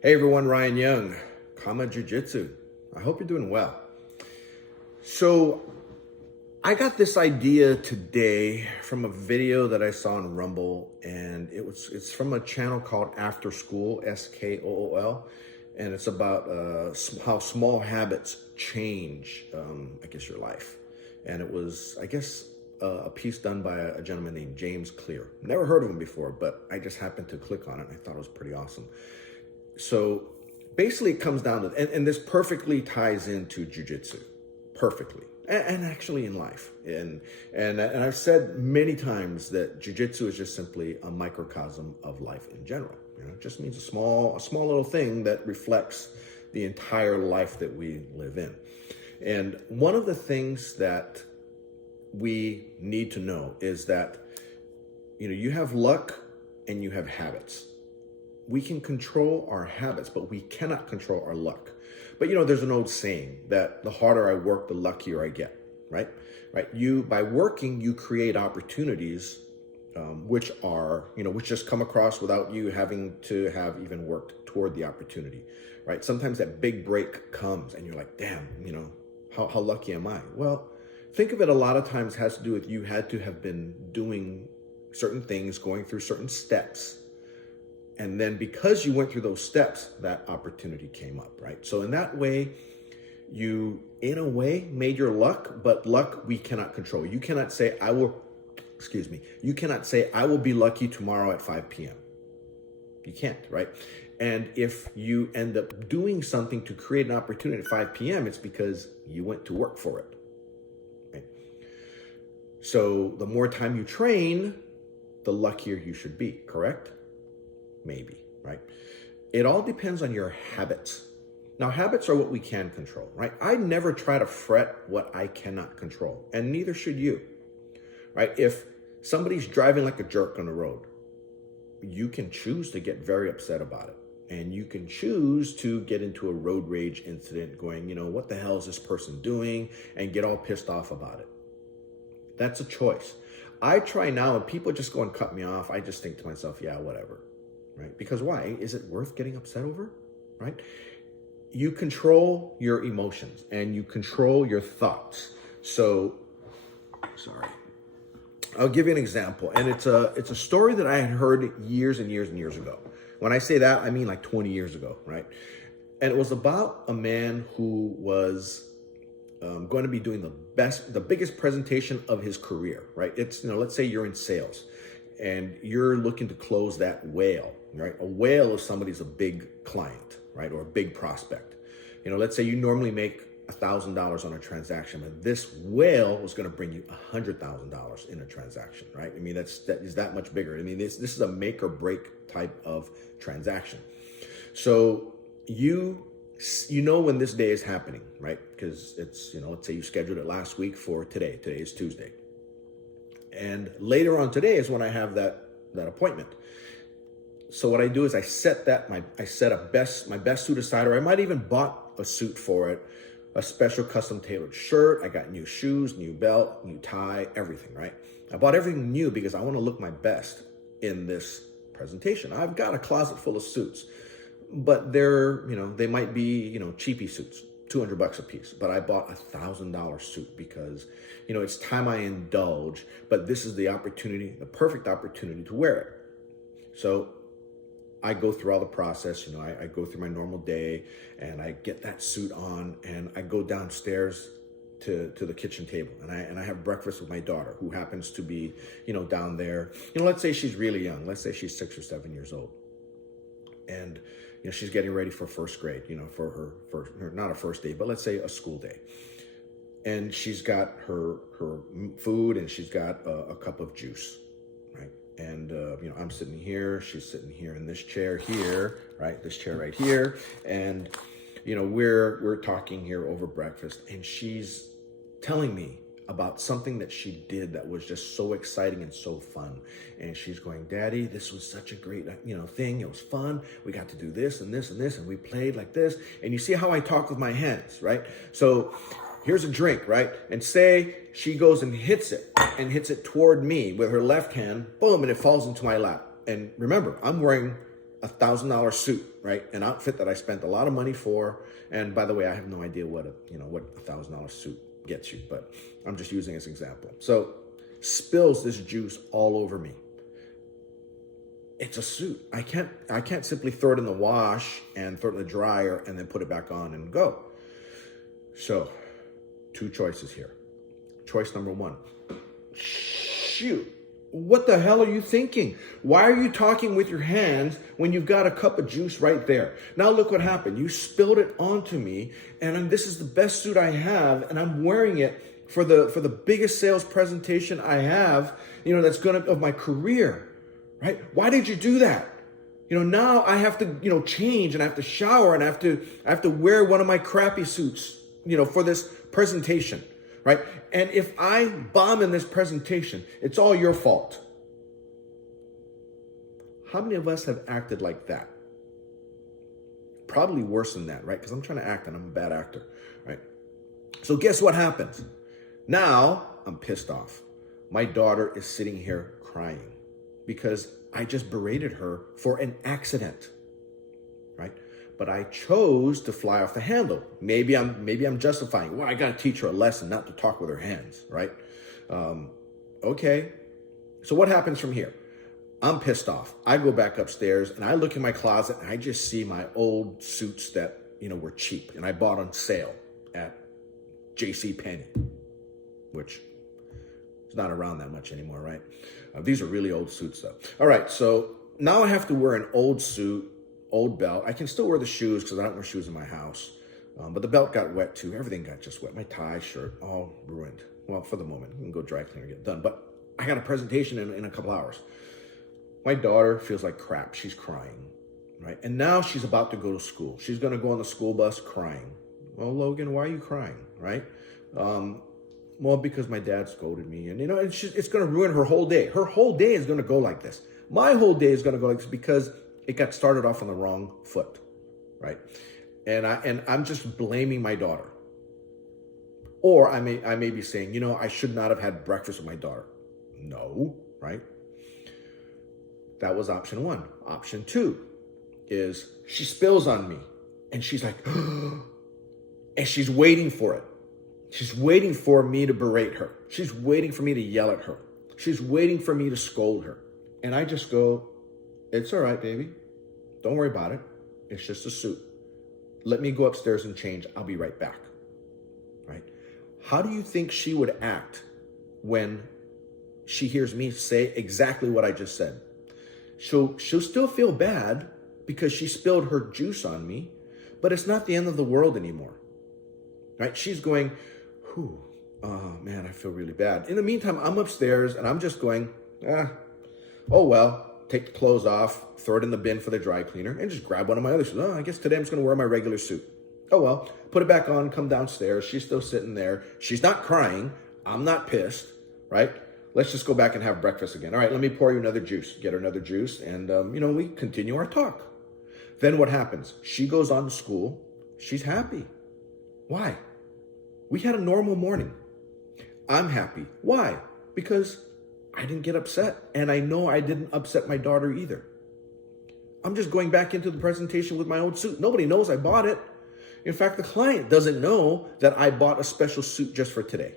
Hey everyone, Ryan Young, KAATARO Jiu Jitsu. I hope you're doing well. So I got this idea today from a video that I saw on Rumble, and it's from a channel called After School, SKOOL, and it's about how small habits change, your life. And it was, a piece done by a gentleman named James Clear. Never heard of him before, but I just happened to click on it and I thought it was pretty awesome. So basically it comes down to, and this perfectly ties into jiu-jitsu, perfectly, and actually in life. And I've said many times that jiu-jitsu is just simply a microcosm of life in general. You know, it just means a small little thing that reflects the entire life that we live in. And one of the things that we need to know is that, you have luck and you have habits. We can control our habits, but we cannot control our luck. But there's an old saying that the harder I work, the luckier I get, right? By working, you create opportunities, which just come across without you having to have even worked toward the opportunity, right? Sometimes that big break comes and you're like, damn, how lucky am I? Well, think of it a lot of times has to do with you had to have been doing certain things, going through certain steps. And then because you went through those steps, that opportunity came up, right? So in that way, you, in a way, made your luck, but luck we cannot control. You cannot say, you cannot say, I will be lucky tomorrow at 5 p.m. You can't, right? And if you end up doing something to create an opportunity at 5 p.m., it's because you went to work for it, right? So the more time you train, the luckier you should be, correct? Maybe, right? It all depends on your habits. Now, habits are what we can control, right? I never try to fret what I cannot control, and neither should you, right? If somebody's driving like a jerk on the road, you can choose to get very upset about it. And you can choose to get into a road rage incident going, what the hell is this person doing? And get all pissed off about it. That's a choice. I try now, and people just go and cut me off. I just think to myself, yeah, whatever. Right? Because why? Is it worth getting upset over? Right? You control your emotions and you control your thoughts. So, I'll give you an example. And it's a story that I had heard years and years and years ago. When I say that, I mean like 20 years ago, right? And it was about a man who was going to be doing the biggest presentation of his career, right? It's, let's say you're in sales and you're looking to close that whale, right? A whale is somebody's a big client, right? Or a big prospect. Let's say you normally make $1,000 on a transaction, but this whale was going to bring you $100,000 in a transaction, right? I mean, that is that much bigger. I mean, this is a make or break type of transaction. So you know when this day is happening, right? Because it's, let's say you scheduled it last week for today. Today is Tuesday. And later on today is when I have that appointment. So what I do is I set my best suit aside, or I might even bought a suit for it, a special custom tailored shirt. I got new shoes, new belt, new tie, everything, right? I bought everything new because I want to look my best in this presentation. I've got a closet full of suits, but they might be, cheapy suits, $200 a piece, but I bought $1,000 suit because, it's time I indulge, but this is the opportunity, the perfect opportunity to wear it. So I go through all the process, I go through my normal day and I get that suit on and I go downstairs to the kitchen table and I have breakfast with my daughter who happens to be, down there. Let's say she's really young. Let's say she's 6 or 7 years old. And, she's getting ready for first grade, for her first, not a first day, but let's say a school day. And she's got her food and she's got a cup of juice, right? And, I'm sitting here, she's sitting here in this chair here, right? This chair right here. And, we're talking here over breakfast and she's telling me about something that she did that was just so exciting and so fun. And she's going, Daddy, this was such a great, thing. It was fun. We got to do this and this and this, and we played like this. And you see how I talk with my hands, right? So here's a drink, right? And say she goes and hits it toward me with her left hand, boom, and it falls into my lap. And remember, I'm wearing $1,000 suit, right? An outfit that I spent a lot of money for. And by the way, I have no idea what a $1,000 suit gets you, but I'm just using as an example. So spills this juice all over me. It's a suit. I can't simply throw it in the wash and throw it in the dryer and then put it back on and go. So 2 choices here. Choice number 1, shoot. What the hell are you thinking? Why are you talking with your hands when you've got a cup of juice right there? Now look what happened. You spilled it onto me, and this is the best suit I have, and I'm wearing it for the biggest sales presentation I have, that's of my career, right? Why did you do that? Now I have to, change, and I have to shower, and I have to wear one of my crappy suits, for this presentation. Right? And if I bomb in this presentation, it's all your fault. How many of us have acted like that? Probably worse than that, right? Because I'm trying to act and I'm a bad actor, right? So guess what happens? Now I'm pissed off. My daughter is sitting here crying because I just berated her for an accident, right? But I chose to fly off the handle. Maybe I'm justifying, well, I got to teach her a lesson not to talk with her hands, right? Okay. So what happens from here? I'm pissed off. I go back upstairs and I look in my closet and I just see my old suits that, were cheap and I bought on sale at JCPenney, which is not around that much anymore, right? These are really old suits though. All right. So now I have to wear an old suit, old belt. I can still wear the shoes because I don't wear shoes in my house. But the belt got wet too. Everything got just wet. My tie, shirt, all ruined. Well, for the moment, you can go dry clean and get it done. But I got a presentation in a couple hours. My daughter feels like crap. She's crying, right? And now she's about to go to school. She's going to go on the school bus crying. Well, Logan, why are you crying, right? Well, because my dad scolded me. And, it's going to ruin her whole day. Her whole day is going to go like this. My whole day is going to go like this because it got started off on the wrong foot, right? And I'm just blaming my daughter. Or I may be saying, I should not have had breakfast with my daughter. No, right? That was option 1. Option 2 is she spills on me and she's like, and she's waiting for it. She's waiting for me to berate her. She's waiting for me to yell at her. She's waiting for me to scold her. And I just go, it's all right, baby. Don't worry about it. It's just a suit. Let me go upstairs and change. I'll be right back. Right? How do you think she would act when she hears me say exactly what I just said? She'll still feel bad because she spilled her juice on me, but it's not the end of the world anymore. Right? She's going, oh man, I feel really bad. In the meantime, I'm upstairs and I'm just going, oh well. Take the clothes off, throw it in the bin for the dry cleaner, and just grab one of my other suits. I guess today I'm just going to wear my regular suit. Oh, well, put it back on, come downstairs. She's still sitting there. She's not crying. I'm not pissed, right? Let's just go back and have breakfast again. All right, let me pour you another juice. Get her another juice, and, we continue our talk. Then what happens? She goes on to school. She's happy. Why? We had a normal morning. I'm happy. Why? Because I didn't get upset, and I know I didn't upset my daughter either. I'm just going back into the presentation with my old suit. Nobody knows I bought it. In fact, the client doesn't know that I bought a special suit just for today.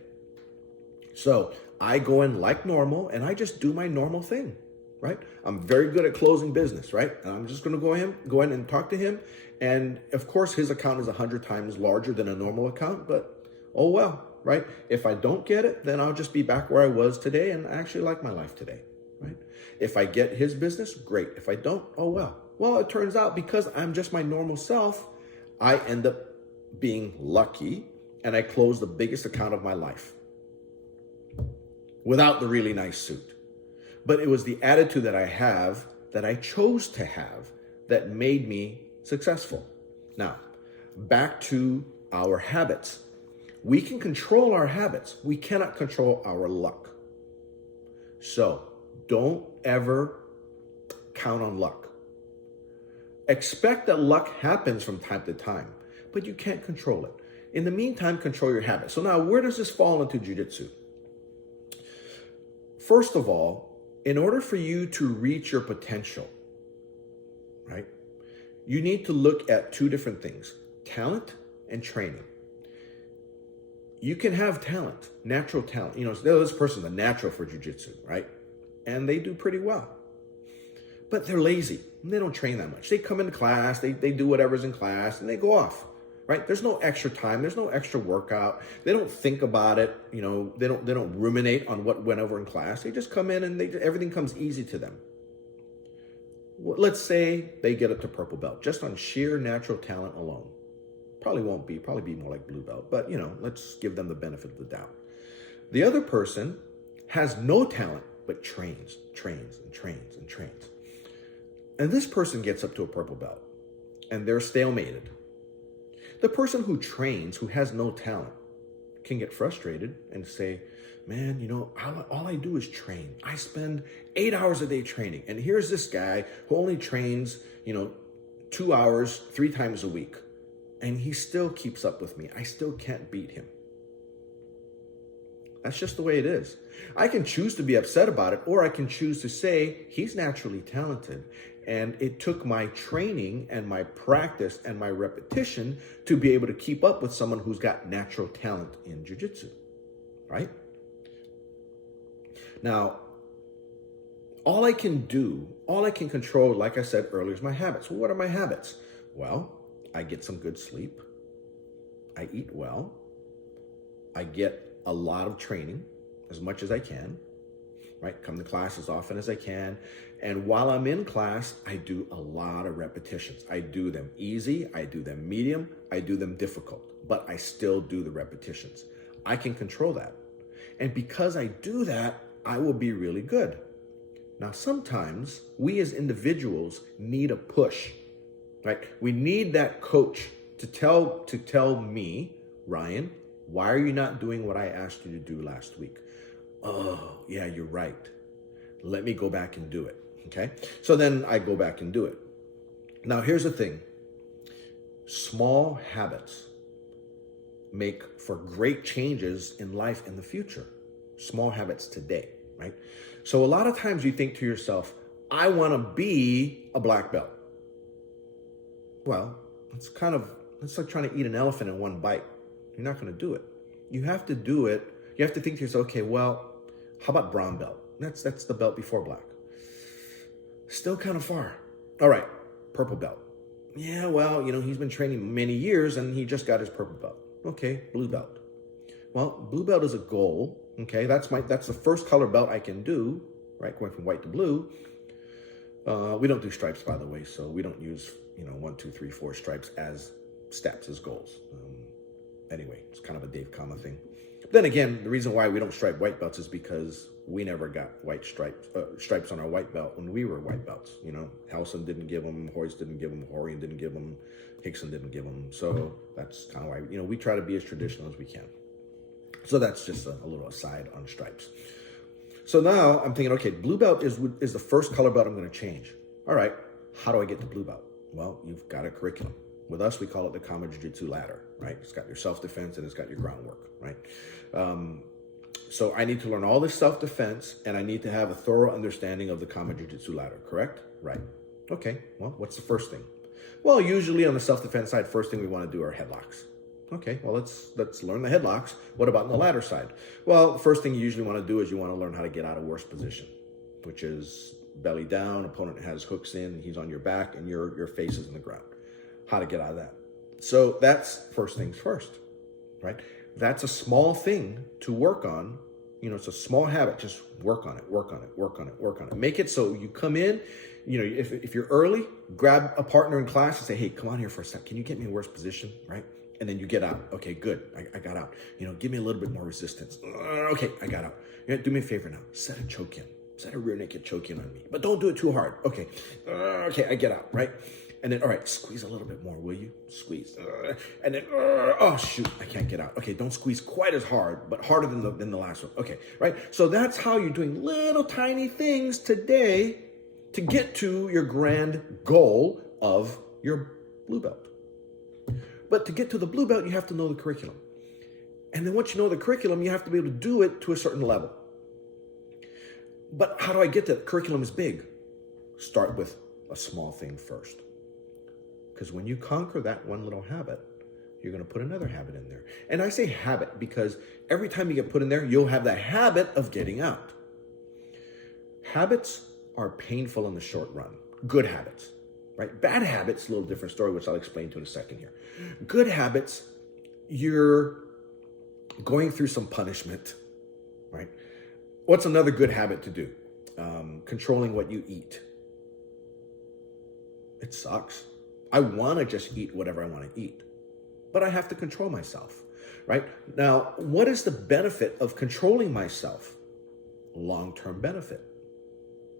So I go in like normal, and I just do my normal thing, right? I'm very good at closing business, right? And I'm just going to go in and talk to him. And of course, his account is 100 times larger than a normal account, but oh well. Right? If I don't get it, then I'll just be back where I was today and I actually like my life today, right? If I get his business, great. If I don't, oh well. Well, it turns out because I'm just my normal self, I end up being lucky and I close the biggest account of my life without the really nice suit. But it was the attitude that I have, that I chose to have, that made me successful. Now, back to our habits. We can control our habits. We cannot control our luck. So don't ever count on luck. Expect that luck happens from time to time, but you can't control it. In the meantime, control your habits. So now, where does this fall into jiu-jitsu? First of all, in order for you to reach your potential, right? You need to look at two different things, talent and training. You can have talent, natural talent. You know, this person's a natural for jiu-jitsu, right? And they do pretty well. But they're lazy. They don't train that much. They come into class, they do whatever's in class, and they go off, right? There's no extra time. There's no extra workout. They don't think about it. You know, they don't ruminate on what went over in class. They just come in and everything comes easy to them. Well, let's say they get up to purple belt just on sheer natural talent alone. Probably be more like blue belt, but you know, let's give them the benefit of the doubt. The other person has no talent, but trains. And this person gets up to a purple belt and they're stalemated. The person who trains, who has no talent, can get frustrated and say, man, you know, all I do is train. I spend 8 hours a day training. And here's this guy who only trains, you know, 2 hours, 3 times a week. And he still keeps up with me. I still can't beat him. That's just the way it is. I can choose to be upset about it, or I can choose to say he's naturally talented. And it took my training and my practice and my repetition to be able to keep up with someone who's got natural talent in jiu-jitsu, right? Now, all I can control, like I said earlier, is my habits. Well, what are my habits? Well, I get some good sleep. I eat well. I get a lot of training, as much as I can, right? Come to class as often as I can. And while I'm in class, I do a lot of repetitions. I do them easy, I do them medium, I do them difficult, but I still do the repetitions. I can control that. And because I do that, I will be really good. Now, sometimes we as individuals need a push, right? We need that coach to tell me, Ryan, why are you not doing what I asked you to do last week? Oh, yeah, you're right. Let me go back and do it, okay? So then I go back and do it. Now, here's the thing. Small habits make for great changes in life in the future. Small habits today, right? So a lot of times you think to yourself, I want to be a black belt. Well, it's like trying to eat an elephant in one bite. You're not going to do it. You have to do it. You have to think to yourself, okay, well, how about brown belt? That's the belt before black. Still kind of far. All right, purple belt. Yeah, well, you know, he's been training many years and he just got his purple belt. Okay, blue belt. Well, blue belt is a goal. Okay, that's the first color belt I can do, right? Going from white to blue. We don't do stripes, by the way, so we don't use, 1, 2, 3, 4 stripes as steps, as goals. Anyway, it's kind of a Dave Kama thing. But then again, the reason why we don't stripe white belts is because we never got white stripes on our white belt when we were white belts. Halson didn't give them, Hoyce didn't give them, Horian didn't give them, Hickson didn't give them. So that's kind of why, we try to be as traditional as we can. So that's just a little aside on stripes. So now I'm thinking, okay, blue belt is the first color belt I'm going to change. All right, how do I get to blue belt? Well, you've got a curriculum. With us, we call it the Kama Jiu-Jitsu ladder, right? It's got your self-defense and it's got your groundwork, right? So I need to learn all this self-defense and I need to have a thorough understanding of the Kama Jiu-Jitsu ladder, correct? Right. Okay, well, what's the first thing? Well, usually on the self-defense side, first thing we want to do are headlocks. Okay, well, let's learn the headlocks. What about on the ladder side? Well, the first thing you usually want to do is you want to learn how to get out of worst position, which is belly down, opponent has hooks in, he's on your back, and your face is in the ground. How to get out of that. So that's first things first, right? That's a small thing to work on. It's a small habit. Just work on it. Make it so you come in, if you're early, grab a partner in class and say, hey, come on here for a sec. Can you get me in worst position, right? And then you get out. Okay, good. I got out. Give me a little bit more resistance. Okay, I got out. Do me a favor now. Set a choke in. Set a rear naked choke in on me. But don't do it too hard. Okay. Okay, I get out, right? And then, all right, squeeze a little bit more, will you? Squeeze. And then, oh, shoot, I can't get out. Okay, don't squeeze quite as hard, but harder than the last one. Okay, right? So that's how you're doing little tiny things today to get to your grand goal of your blue belt. But to get to the blue belt, you have to know the curriculum. And then once you know the curriculum, you have to be able to do it to a certain level. But how do I get that? Curriculum is big. Start with a small thing first. Because when you conquer that one little habit, you're going to put another habit in there. And I say habit because every time you get put in there, you'll have the habit of getting out. Habits are painful in the short run. Good habits, right? Bad habits, a little different story, which I'll explain to in a second here. Good habits, you're going through some punishment, right? What's another good habit to do? Controlling what you eat. It sucks. I want to just eat whatever I want to eat, but I have to control myself, right? Now, what is the benefit of controlling myself? Long-term benefit,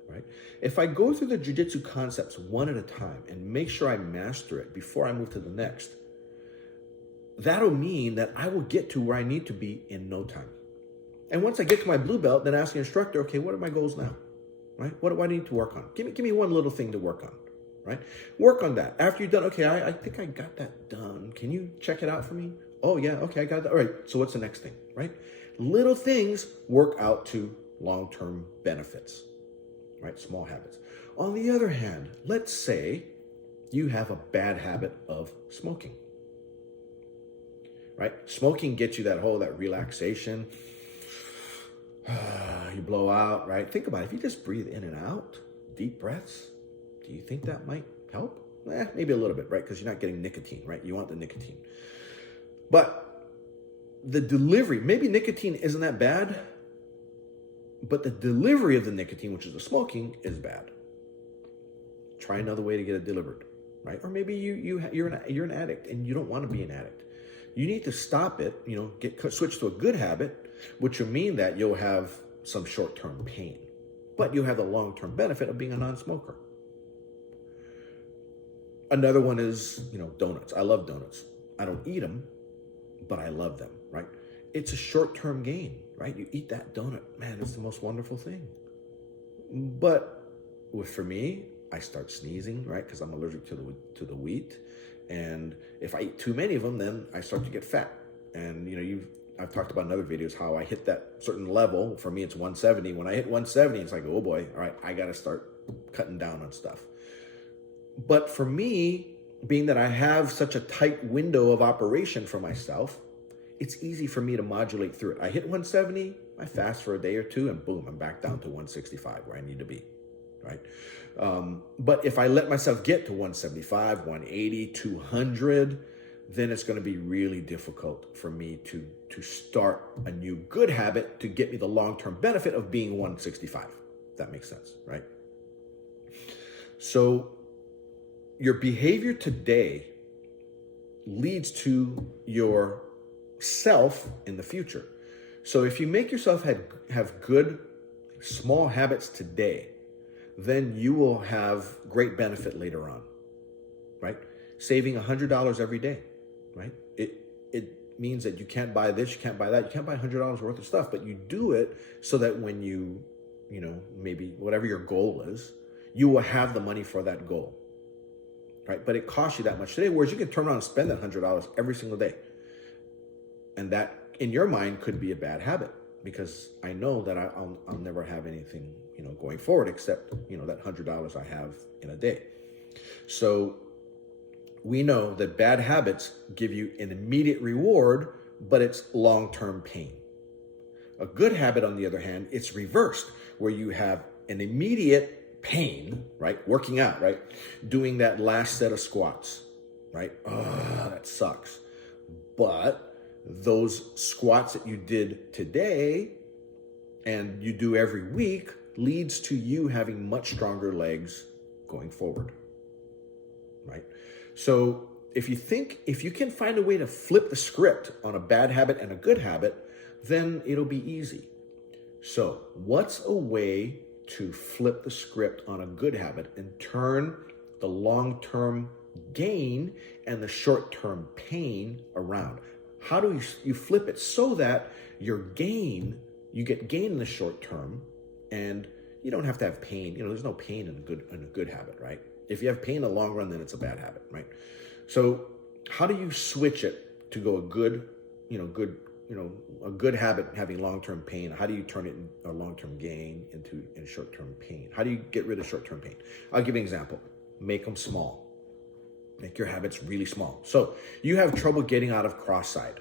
right? If I go through the jiu-jitsu concepts one at a time and make sure I master it before I move to the next, that'll mean that I will get to where I need to be in no time. And once I get to my blue belt, then ask the instructor, okay, what are my goals now, right? What do I need to work on? Give me one little thing to work on. Right? Work on that. After you're done, okay, I think I got that done. Can you check it out for me? Oh yeah, okay, I got that. All right, so what's the next thing, right? Little things work out to long-term benefits, right? Small habits. On the other hand, let's say you have a bad habit of smoking, right? Smoking gets you that relaxation. You blow out, right? Think about it. If you just breathe in and out, deep breaths, do you think that might help? Maybe a little bit, right? Because you're not getting nicotine, right? You want the nicotine. But the delivery, maybe nicotine isn't that bad, but the delivery of the nicotine, which is the smoking, is bad. Try another way to get it delivered, right? Or maybe you're an addict and you don't want to be an addict. You need to stop it, switch to a good habit, which will mean that you'll have some short-term pain, but you have the long-term benefit of being a non-smoker. Another one is, donuts. I love donuts. I don't eat them, but I love them, right? It's a short-term gain, right? You eat that donut, man, it's the most wonderful thing. But for me, I start sneezing, right? Because I'm allergic to the wheat. And if I eat too many of them, then I start to get fat. And, I've talked about in other videos how I hit that certain level. For me, it's 170. When I hit 170, it's like, oh boy, all right, I got to start cutting down on stuff. But for me, being that I have such a tight window of operation for myself, it's easy for me to modulate through it. I hit 170, I fast for a day or two, and boom, I'm back down to 165 where I need to be, right? But if I let myself get to 175, 180, 200, then it's going to be really difficult for me to start a new good habit to get me the long-term benefit of being 165. If that makes sense, right? So your behavior today leads to your self in the future. So if you make yourself have good small habits today, then you will have great benefit later on, right? Saving $100 every day, right? It means that you can't buy this, you can't buy that, you can't buy $100 worth of stuff, but you do it so that when you maybe whatever your goal is, you will have the money for that goal, right? But it costs you that much today, whereas you can turn around and spend that $100 every single day. And that, in your mind, could be a bad habit, because I know that I'll never have anything, going forward except, that $100 I have in a day. So we know that bad habits give you an immediate reward, but it's long-term pain. A good habit, on the other hand, it's reversed, where you have an immediate pain, right? Working out, right? Doing that last set of squats, right? Oh, that sucks. But those squats that you did today and you do every week leads to you having much stronger legs going forward, right? So if you can find a way to flip the script on a bad habit and a good habit, then it'll be easy. So what's a way to flip the script on a good habit and turn the long-term gain and the short-term pain around? How do you flip it so that you get gain in the short term, and you don't have to have pain. There's no pain in a good habit, right? If you have pain in the long run, then it's a bad habit, right? So how do you switch it to go a good habit having long-term pain? How do you turn it a long-term gain into short-term pain? How do you get rid of short-term pain? I'll give you an example. make them small. Make your habits really small. So you have trouble getting out of cross-side.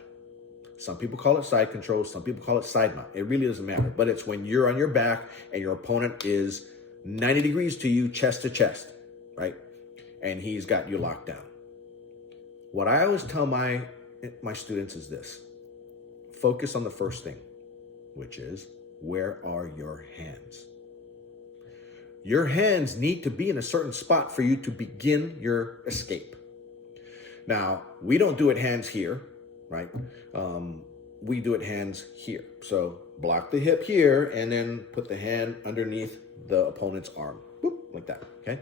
Some people call it side control. Some people call it side mount. It really doesn't matter. But it's when you're on your back and your opponent is 90 degrees to you, chest to chest, right? And he's got you locked down. What I always tell my students is this. Focus on the first thing, which is, where are your hands? Your hands need to be in a certain spot for you to begin your escape. Now, we don't do it hands here, right? We do it hands here. So block the hip here and then put the hand underneath the opponent's arm, boop, like that, okay?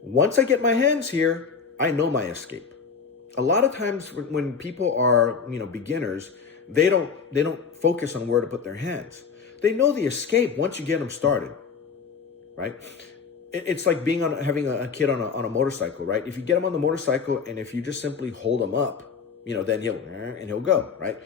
Once I get my hands here, I know my escape. A lot of times when people are, beginners, they don't focus on where to put their hands. They know the escape once you get them started. Right? It's like having a kid on a motorcycle, right? If you get him on the motorcycle and if you just simply hold him up, then he'll go, right?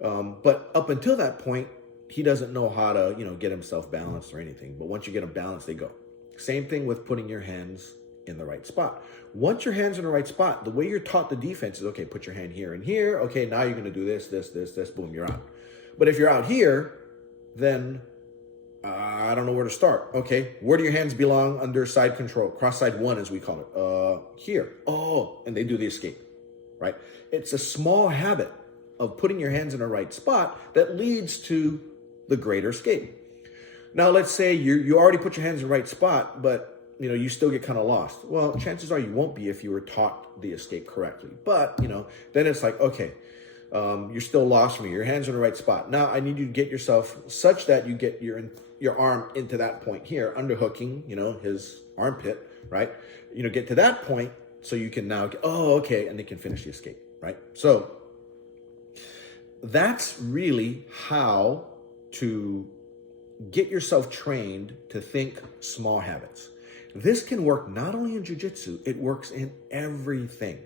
But up until that point, he doesn't know how to, get himself balanced or anything. But once you get him balanced, they go. Same thing with putting your hands in the right spot. Once your hand's in the right spot, the way you're taught the defense is, okay, put your hand here and here. Okay, now you're going to do this, boom, you're out. But if you're out here, then I don't know where to start. Okay, where do your hands belong under side control? Cross side one, as we call it. Here. Oh, and they do the escape, right? It's a small habit of putting your hands in the right spot that leads to the greater escape. Now, let's say you already put your hands in the right spot, but you still get kind of lost. Well, chances are you won't be if you were taught the escape correctly. But, then it's like, okay, you're still lost for me. Your hands are in the right spot. Now I need you to get yourself such that you get your arm into that point here, underhooking, his armpit, right? Get to that point so you can now get, and they can finish the escape, right? So that's really how to get yourself trained to think small habits. This can work not only in jiu-jitsu, it works in everything.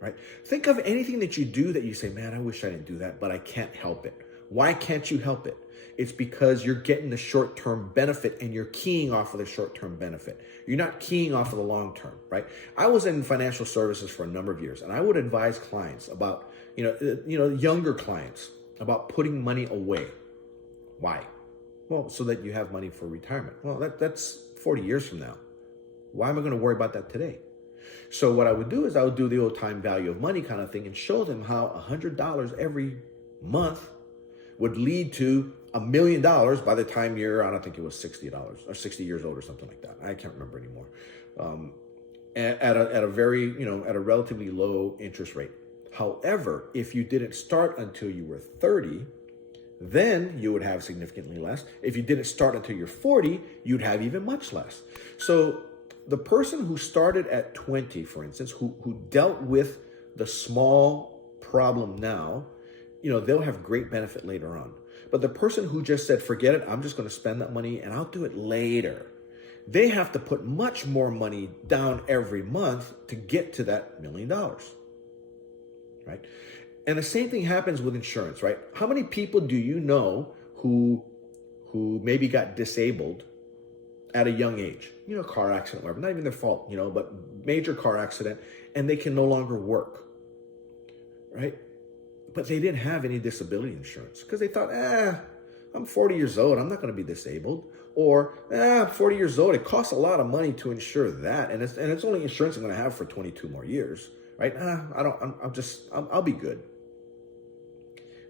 Right? Think of anything that you do that you say, man, I wish I didn't do that, but I can't help it. Why can't you help it? It's because you're getting the short-term benefit and you're keying off of the short-term benefit. You're not keying off of the long-term, right? I was in financial services for a number of years, and I would advise clients about, younger clients about putting money away. Why? Well, so that you have money for retirement. Well, that's 40 years from now. Why am I going to worry about that today? So what I would do is I would do the old time value of money kind of thing and show them how $100 every month would lead to $1 million by the time you're, I don't think it was $60 or 60 years old or something like that. I can't remember anymore. At a very, at a relatively low interest rate. However, if you didn't start until you were 30, then you would have significantly less. If you didn't start until you're 40, you'd have even much less. So the person who started at 20, for instance, who dealt with the small problem now, they'll have great benefit later on. But the person who just said, forget it, I'm just going to spend that money and I'll do it later, they have to put much more money down every month to get to that $1 million, right? And the same thing happens with insurance, right? How many people do you know who maybe got disabled at a young age, car accident, whatever, not even their fault, but major car accident, and they can no longer work, right? But they didn't have any disability insurance because they thought, I'm 40 years old, I'm not going to be disabled. Or, I'm 40 years old, it costs a lot of money to insure that, and it's only insurance I'm going to have for 22 more years, right? I'll be good.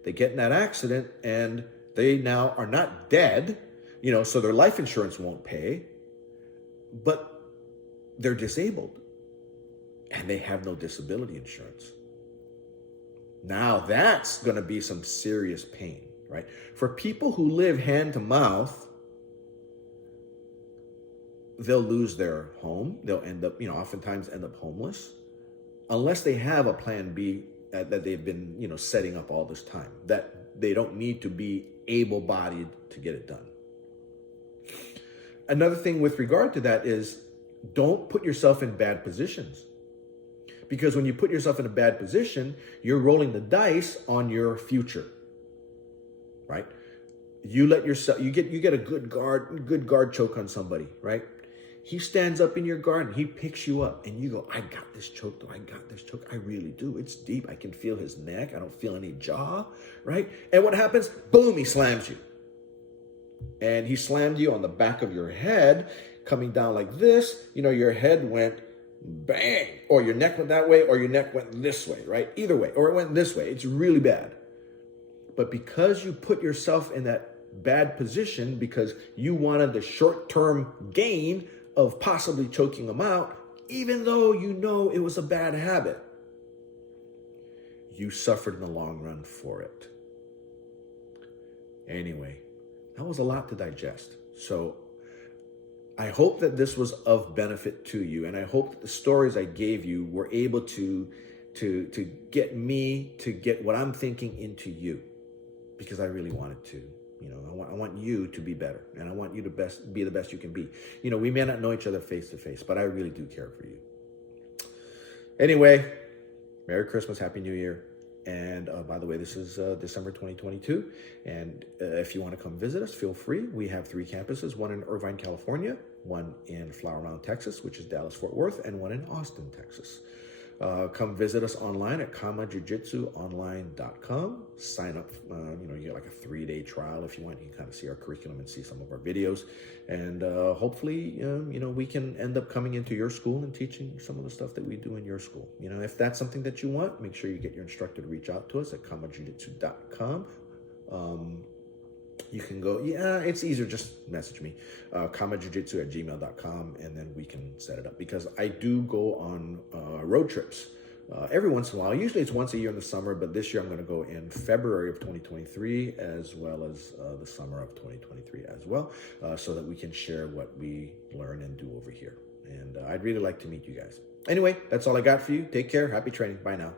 They get in that accident and they now are not dead, so their life insurance won't pay, but they're disabled and they have no disability insurance. Now that's going to be some serious pain, right? For people who live hand to mouth, they'll lose their home. They'll end up, oftentimes end up homeless unless they have a plan B that they've been, setting up all this time, that they don't need to be able-bodied to get it done. Another thing with regard to that is don't put yourself in bad positions. Because when you put yourself in a bad position, you're rolling the dice on your future, right? You let yourself, you get a good guard choke on somebody, right? He stands up in your garden, he picks you up, and you go, I got this choke, though. I got this choke. I really do. It's deep. I can feel his neck. I don't feel any jaw, right? And what happens? Boom, he slams you. And he slammed you on the back of your head, coming down like this. You know, your head went bang, or your neck went that way, or your neck went this way, right? Either way, or it went this way. It's really bad. But because you put yourself in that bad position, because you wanted the short-term gain of possibly choking him out, even though you know it was a bad habit, you suffered in the long run for it. Anyway, that was a lot to digest. So I hope that this was of benefit to you, and I hope that the stories I gave you were able to get me to get what I'm thinking into you, because I really wanted to. You know, I want you to be better, and I want you to be the best you can be. You know, we may not know each other face to face, but I really do care for you. Anyway, Merry Christmas, Happy New Year. And by the way, this is December 2022. And if you want to come visit us, feel free. We have 3 campuses, one in Irvine, California, one in Flower Mound, Texas, which is Dallas-Fort Worth, and one in Austin, Texas. Come visit us online at KAATARO.online.com. Sign up, you get like a 3-day trial if you want. You can kind of see our curriculum and see some of our videos. And hopefully, we can end up coming into your school and teaching some of the stuff that we do in your school. You know, if that's something that you want, make sure you get your instructor to reach out to us at KAATARO.com. You can go, it's easier, just message me, KAATARO@gmail.com, and then we can set it up, because I do go on road trips every once in a while. Usually it's once a year in the summer, but this year I'm going to go in February of 2023, as well as the summer of 2023 as well, so that we can share what we learn and do over here. And I'd really like to meet you guys. Anyway, that's all I got for you. Take care. Happy training. Bye now.